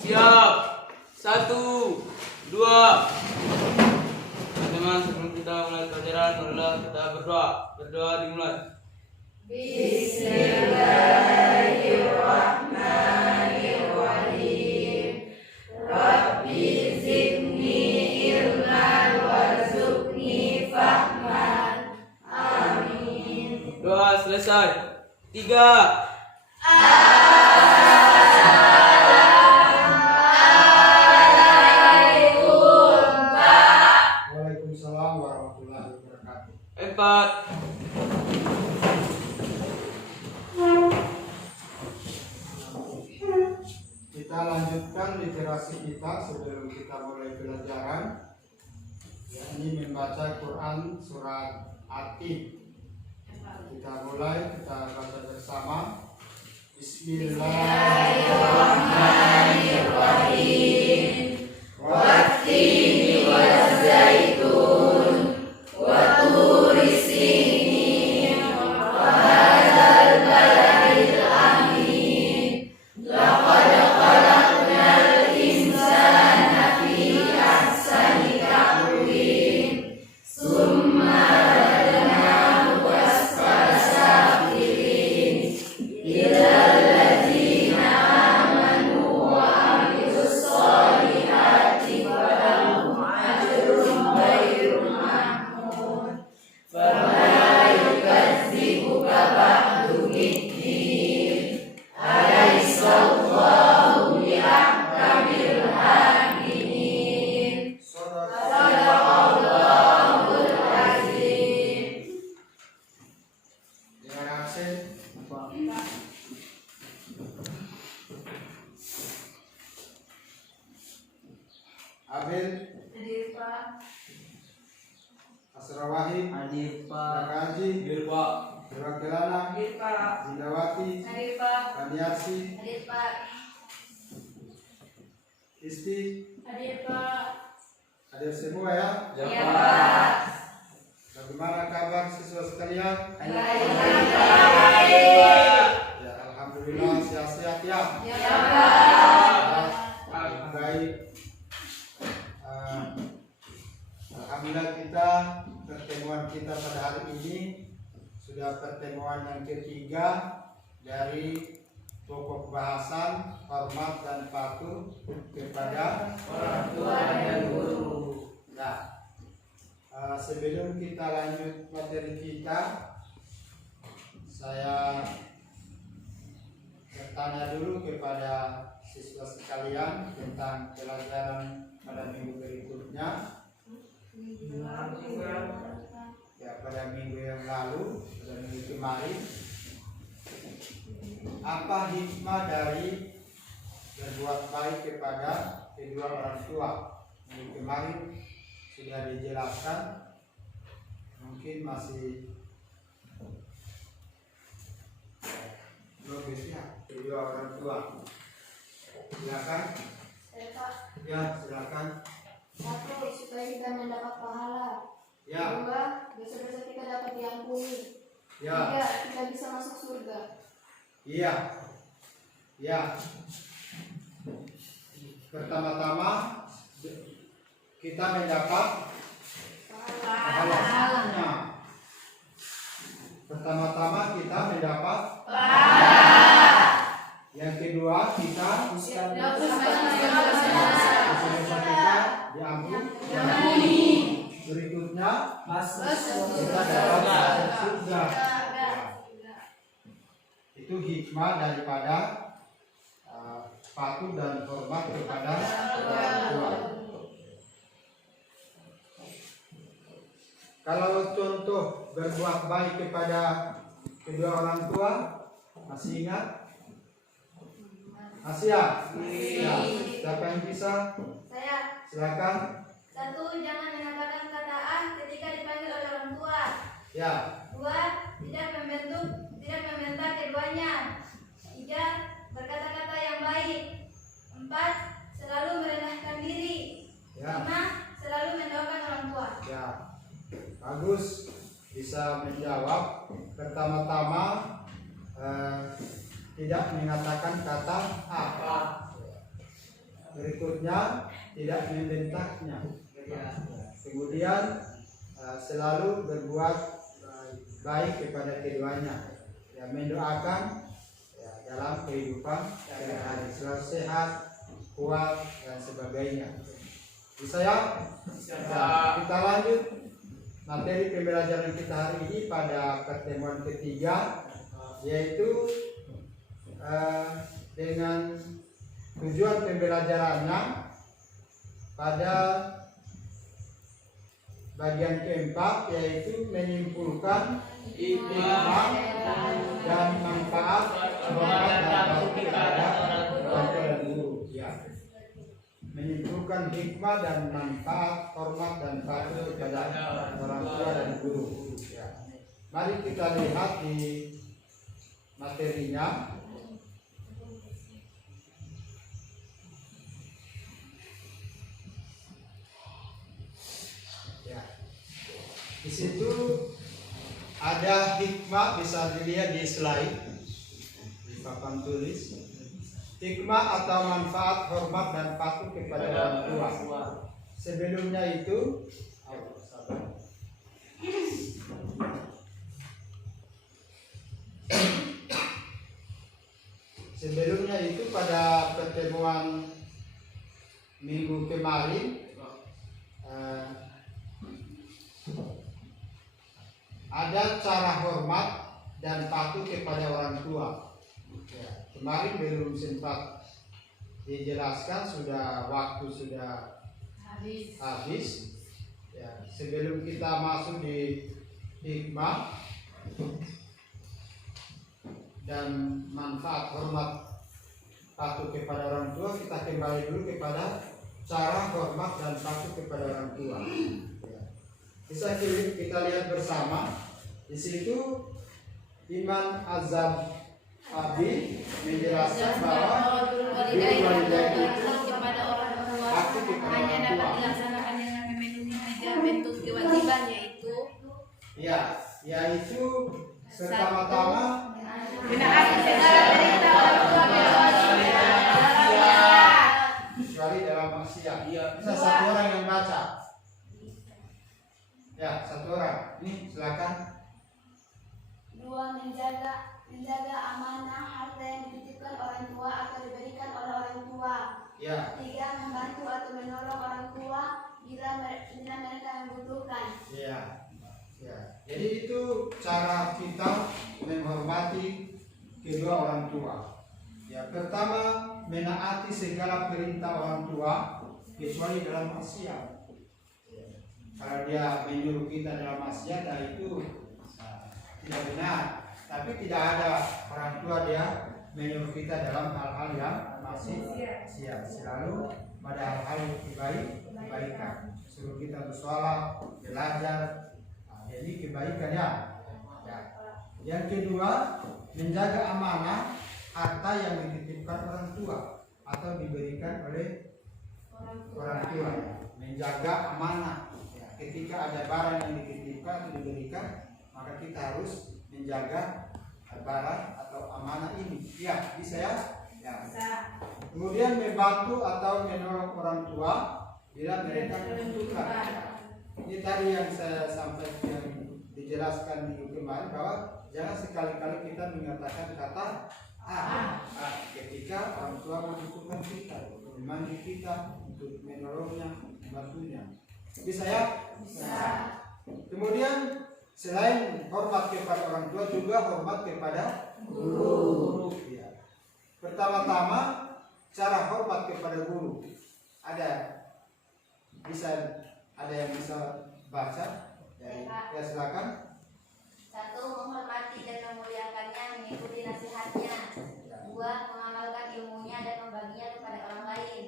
Siap. 1, 2. Teman-teman, sebelum kita mulai pelajaran, marilah kita berdoa. Berdoa dimulai. Bismillahirrahmanirrahim. Rabbi zidni ilman warzuqni fahman. Amin. Doa selesai. 3. Waalaikumsalam warahmatullahi wabarakatuh. 4. Kita lanjutkan literasi kita sebelum kita mulai pelajaran, yakni membaca Quran surat Atik. Kita mulai, kita baca bersama. Bismillahirrahmanirrahim. Wattini wazzaitun wa turi sinin wa hadzal baladil amin. Laqad khalaqnal insana fi ahsani taqwim. Summa radadnahu asfala safilin. Illal ladzina amanu wa amilus solihati falahum ajrun ghairu mamnun. Fama yukadzibuka ba'du biddin. Alaysa Allahu biahkamil hakimin. Sadaqallahul azim. Dengan absen Abil, Hadir Pak. Asrawahid, Hadir Rakaji, Hadir Pak. Duragilana, Hadir Pak. Zindawati, Hadir Pak. Kaniasi, Hadir Pak. Isti. Hadir Pak. Hadir semua ya. Iya Pak. Bagaimana kabar siswa sekalian? Baik. Ya, alhamdulillah sehat-sehat ya. Ya Pak. Baik. Alhamdulillah kita pertemuan kita pada hari ini sudah pertemuan yang ketiga dari pokok bahasan hormat dan patuh kepada orang tua dan guru. Nah, sebelum kita lanjut materi kita, saya bertanya dulu kepada siswa sekalian tentang pelajaran pada minggu berikutnya. Ya, pada minggu yang lalu, pada minggu kemarin, apa hikmah dari berbuat baik kepada kedua orang tua? Minggu kemarin sudah dijelaskan, mungkin masih belum bisa kedua orang tua. Silakan. Ya, silakan. 1. Supaya kita mendapat pahala. Ya, 2. Dosa-dosa kita dapat diampuni. ya, 3. Kita bisa masuk surga. iya, ya. Pertama-tama kita mendapat pahalanya. Pertama-tama kita mendapat yang kedua kita dosa-dosa kita diampuni. Berikutnya kita dapat masuk surga. Itu hikmah daripada patuh dan hormat kepada orang tua. Kalau contoh berbuat baik kepada kedua orang tua, masih ingat? Masih ya? Ya. Siapa yang bisa? Saya. Silakan. 1. Jangan mengatakan kataan ketika dipanggil oleh orang tua. Ya. 2. Tidak membentak keduanya. 3. Berkata-kata yang baik. 4. Selalu merendahkan diri. Ya. 5. Selalu mendoakan orang tua. Ya. Bagus, bisa menjawab. Pertama-tama tidak mengatakan kata apa. berikutnya tidak membentaknya. Kemudian selalu berbuat baik kepada keduanya, ya, mendoakan ya, dalam kehidupan sehari-hari selalu sehat, kuat dan sebagainya. Bisa ya? Nah, kita lanjut materi pembelajaran kita hari ini pada pertemuan ketiga, yaitu dengan tujuan pembelajarannya pada bagian keempat, yaitu menyimpulkan hikmah dan manfaat hormat dan bakti kepada orang tua dan guru. Ya. Menyimpulkan hikmah dan manfaat hormat dan bakti kepada orang tua dan guru. Ya. Mari kita lihat di materinya. Di situ ada hikmah, bisa dilihat di slide di papan tulis. Hikmah atau manfaat hormat dan patuh kepada orang tua. Sebelumnya itu pada pertemuan minggu kemarin ada cara hormat dan patuh kepada orang tua. Ya, kemarin belum sempat dijelaskan, waktu sudah habis. Ya, sebelum kita masuk di hikmah dan manfaat hormat patuh kepada orang tua, kita kembali dulu kepada cara hormat dan patuh kepada orang tua. Bisa kita lihat bersama di situ. Iman Azam Abi menjelaskan bahwa kepada orang tua bakti kepada hanya orang dapat tua. dilaksanakan dengan memenuhi 3 bentuk kewajiban, yaitu pertama-tama menaati segala perintah orang tua kecuali dalam maksiat. Bisa satu orang yang baca. Ya, satu orang. Ini silakan. 2. Menjaga amanah harta yang dititipkan orang tua atau diberikan oleh orang tua. Ya. 3. Membantu atau menolong orang tua bila mereka membutuhkan. Ya. Jadi itu cara kita menghormati kedua orang tua. Ya, pertama, menaati segala perintah orang tua kecuali dalam maksiat. Kalau dia menyuruh kita dalam maksiat, itu tidak benar. Tapi tidak ada orang tua dia menyuruh kita dalam hal-hal yang maksiat. Selalu pada hal-hal yang kebaikan. Suruh kita bersolat, belajar. Jadi kebaikan ya. Yang kedua, menjaga amanah harta yang dititipkan orang tua atau diberikan oleh orang tua. Menjaga amanah. Ketika ada barang yang dititipkan atau diberikan, maka kita harus menjaga barang atau amanah ini. Ya, bisa ya? Ya. Kemudian membantu atau menolong orang tua bila mereka membutuhkan. Ini tadi yang saya sampaikan, dijelaskan minggu kemarin, bahwa jangan sekali-kali kita mengatakan kata ketika orang tua membutuhkan kita, memanggil kita untuk menolongnya, membantunya. Bisa ya? Bisa. Kemudian selain hormat kepada orang tua, juga hormat kepada guru. Ya. Pertama-tama, cara hormat kepada guru. Ada yang bisa baca? Ya, silakan. 1. Menghormati dan memuliakannya, mengikuti nasihatnya. 2. Mengamalkan ilmunya dan membaginya kepada orang lain.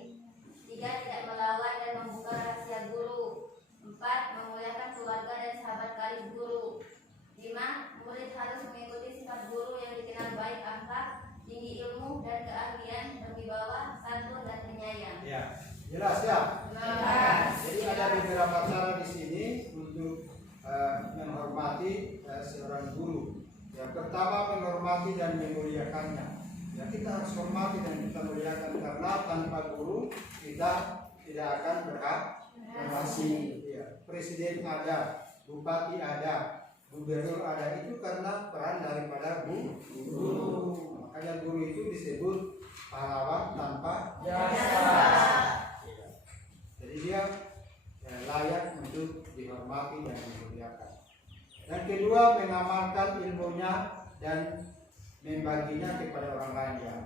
3. Tidak melawan dan membuka rahasia guru. 4. Memuliakan keluarga dan sahabat karib guru. 5. Murid harus mengikuti sifat guru yang dikenal baik akhlak, tinggi ilmu dan keahlian, berwibawa, santun dan penyayang. Ya, jelas ya. Jelas. Jadi ada beberapa cara di sini untuk menghormati seorang guru. Yang pertama, menghormati dan memuliakannya. Ya, kita harus hormati dan kita muliakan. Karena apa? tanpa guru kita tidak akan berhasil. Ya. Presiden ada, bupati ada, gubernur ada, itu karena peran daripada guru. Makanya guru itu disebut pahlawan tanpa jasa. Ya. Jadi dia layak untuk dihormati dan dimuliakan. Dan kedua, mengamalkan ilmunya dan membaginya kepada orang lain. Ya.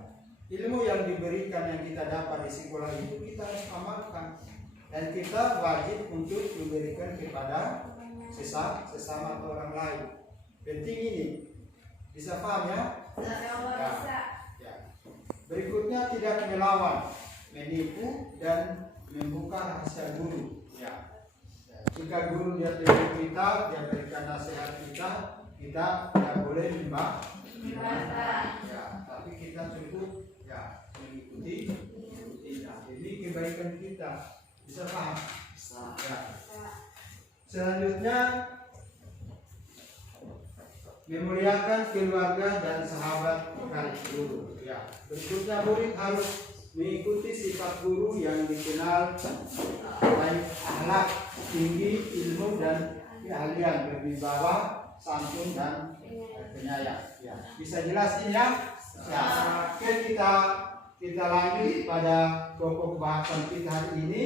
Ilmu yang diberikan, yang kita dapat di sekolah itu kita harus amalkan, dan kita wajib untuk memberikan kepada sesama atau orang lain. Penting ini, bisa paham ya? Ya. Berikutnya, tidak melawan, menipu dan membuka rahasia guru. Ya. Jika guru dia tegur kita, dia berikan nasihat kita tidak boleh membantah. Ya, tapi kita cukup mengikutinya. Ini kebaikan kita. Bisa paham? Ya. Selanjutnya, memuliakan keluarga dan sahabat guru. Ya. Berikutnya, murid harus mengikuti sifat guru yang dikenal baik akhlak tinggi, ilmu dan keahlian, berwibawa, santun dan penyayang. Ya. Bisa jelasin ya? Ya. Oke, kita lanjut pada pokok bahasan kita hari ini,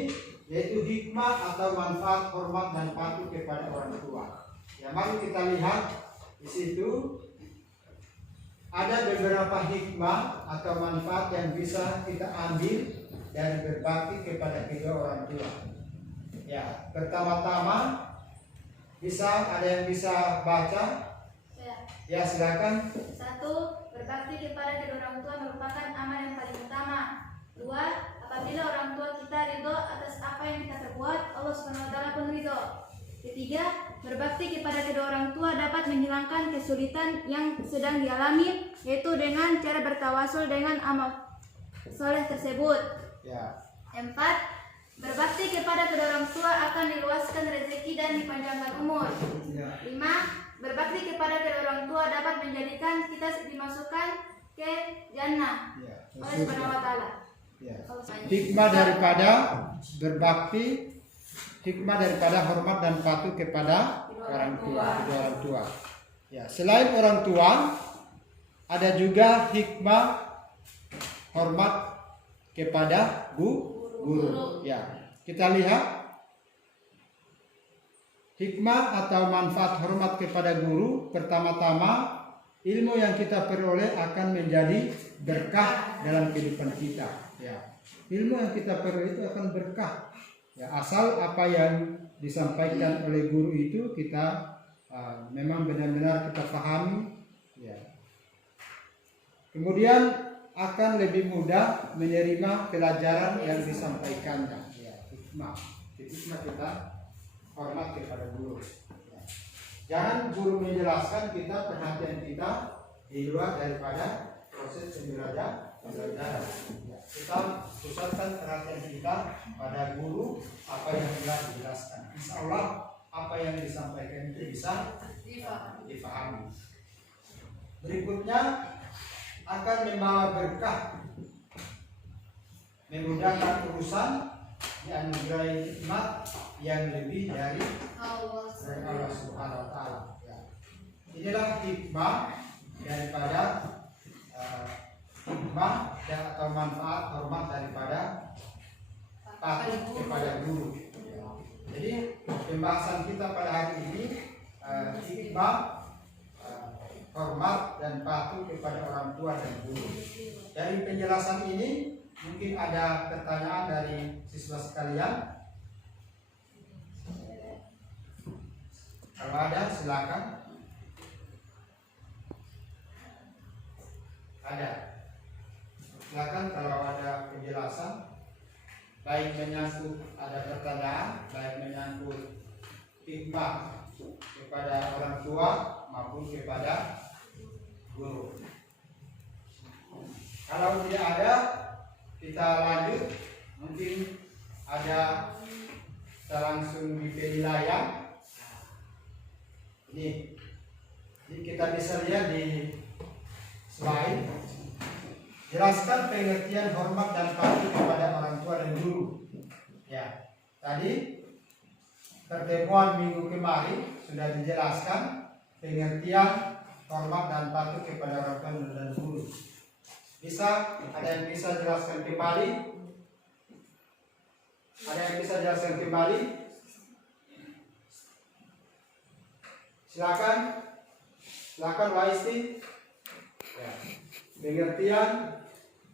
yaitu hikmah atau manfaat hormat dan patuh kepada orang tua. Ya, mari kita lihat di situ ada beberapa hikmah atau manfaat yang bisa kita ambil dari berbakti kepada kedua orang tua. Ya, pertama-tama ada yang bisa baca? Ya, silakan. 1. Berbakti kepada kedua orang tua merupakan amal yang paling utama. 2. Apabila orang tua kita ridho atas apa yang kita perbuat, Allah SWT pun ridho. 3. Berbakti kepada kedua orang tua dapat menghilangkan kesulitan yang sedang dialami, yaitu dengan cara bertawasul dengan amal soleh tersebut. Ya. 4. Berbakti kepada kedua orang tua akan diluaskan rezeki dan dipanjangkan umur. 5. Berbakti kepada kedua orang tua dapat menjadikan kita dimasukkan ke jannah oleh Subhanahu wa Ta'ala. Hikmah daripada berbakti, hikmah daripada hormat dan patuh kepada kedua orang tua. Ya, selain orang tua, ada juga hikmah hormat kepada guru. Ya, kita lihat hikmah atau manfaat hormat kepada guru. Pertama-tama, ilmu yang kita peroleh akan menjadi berkah dalam kehidupan kita. Ya, ilmu yang kita peroleh itu akan berkah. Ya, asal apa yang disampaikan oleh guru itu kita memang benar-benar kita pahami. Ya. Kemudian akan lebih mudah menerima pelajaran yang disampaikannya. Ya, hikmah kita hormat kepada guru. Ya. Jangan guru menjelaskan, kita perhatian kita di luar daripada proses pembelajaran. Ya. Kita pusatkan perhatian kita pada guru, apa yang telah dijelaskan. Insya Allah apa yang disampaikan itu bisa difahami. Berikutnya akan membawa berkah, memudahkan urusan, dianugerahi nikmat yang lebih dari Allah Subhanahu wa Ta'ala. Ya. Inilah hikmah daripada hikmah dan atau manfaat hormat daripada patuh kepada guru. Ya. Jadi pembahasan kita pada hari ini hikmah, hormat dan patuh kepada orang tua dan guru. Dari penjelasan ini mungkin ada pertanyaan dari siswa sekalian. Kalau ada, silakan. Ada. Silakan kalau ada penjelasan, baik menyangkut ada pertanyaan, baik menyangkut hikmah kepada orang tua maupun kepada guru. Kalau tidak ada, kita lanjut. Mungkin ada, kita langsung di penilaian. Ini kita bisa lihat di slide. Jelaskan pengertian hormat dan patuh kepada Ya, tadi pertemuan minggu kemarin sudah dijelaskan pengertian hormat dan patuh kepada orang tua dan guru. Bisa ada yang bisa jelaskan kembali? Ada yang bisa jelaskan kembali? Silakan, silakan Waisti. Ya. Pengertian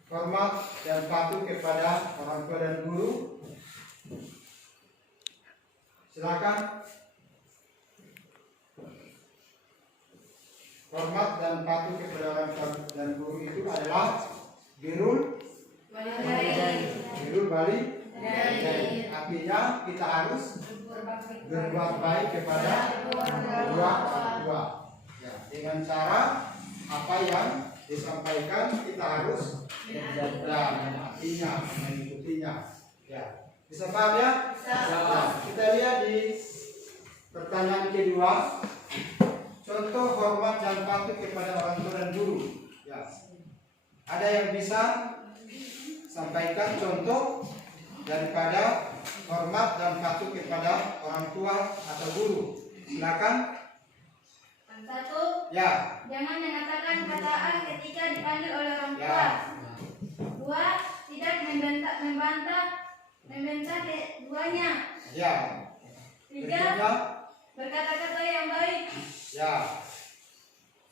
hormat dan patuh kepada orang tua dan guru. Silakan. Hormat dan patuh kepada orang tua dan guru itu adalah birrul balik. Artinya kita harus berbuat baik kepada kedua orang tua. Ya, dengan cara apa yang disampaikan kita harus artinya mengikutinya. Ya, bisa paham ya? Nah, kita lihat di pertanyaan kedua. Contoh hormat dan patuh kepada orang tua dan guru. Ya. Ada yang bisa sampaikan contoh daripada hormat dan patuh kepada orang tua atau guru? Silakan. 1. Ya. Jangan mengatakan kata A ketika dipanggil oleh orang tua. Ya. 2. Tidak membantah keduanya. Ya. 3. Berikutnya. Berkata-kata yang baik. Ya.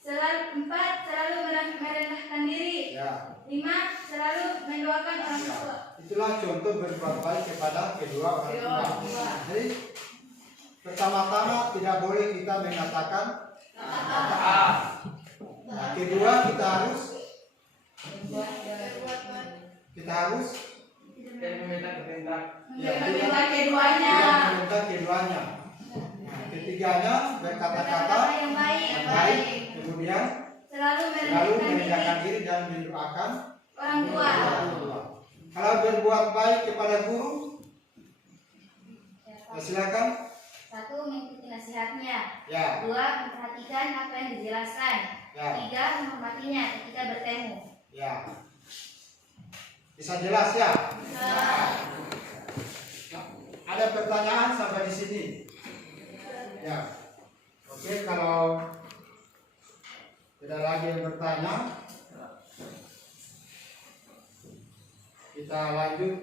4. Selalu merendahkan diri. Ya. 5. Selalu mendoakan orang tua. Itulah contoh berbuat baik kepada kedua orang tua. Jadi pertama-tama tidak boleh kita mengatakan kata A. Nah, kedua kita harus Dan meminta perintah. ya, Meminta keduanya. tidak meminta keduanya. Nah, ketiganya berkata-kata yang baik. yang baik. Kemudian Selalu lalu merendahkan diri. merendahkan diri dan mendoakan Orang tua. orang tua. Kalau berbuat baik kepada guru, ya, silakan. 1. Mengikuti nasihatnya. Ya, 2. Memperhatikan apa yang dijelaskan. ya, 3. Menghormatinya ketika bertemu. ya. Bisa jelas ya? Ada pertanyaan sampai di sini? Ya. Oke, kalau tidak lagi yang bertanya, kita lanjut.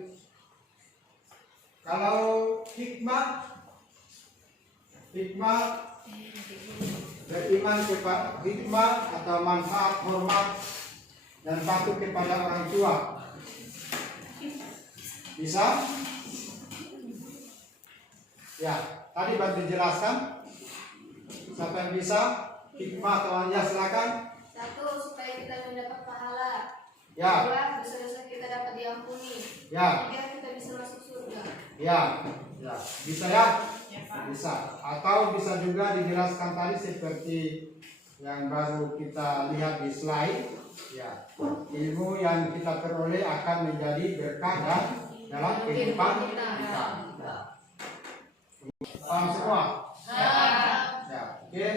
Kalau hikmah beriman kepada hikmah atau manfaat hormat dan patuh kepada orang tua. Bisa? Ya, tadi baru dijelaskan. Siapa yang bisa? Hikmah atau ya, silakan. 1. Supaya kita mendapat pahala. Ya, 2. Dosa-dosa kita dapat diampuni. ya, 3. Kita bisa masuk surga. ya, ya. Bisa ya? Bisa. Atau bisa juga dijelaskan tadi seperti yang baru kita lihat di slide. Ya, ilmu yang kita peroleh akan menjadi berkah dan dalam kehidupan kita. Ya. Paham semua? Ya, oke.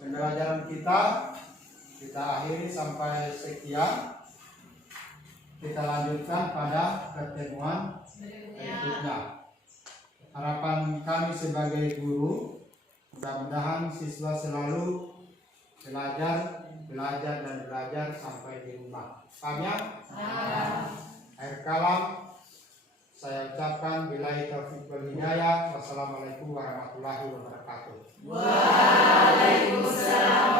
Pembelajaran kita akhiri sampai sekian. Kita lanjutkan pada pertemuan berikutnya. Harapan kami sebagai guru, mudah-mudahan siswa selalu belajar dan belajar sampai di rumah. Paham ya? Akhir kalam saya ucapkan billahi taufiq wal hidayah. Wassalamualaikum warahmatullahi wabarakatuh. Waalaikumsalam.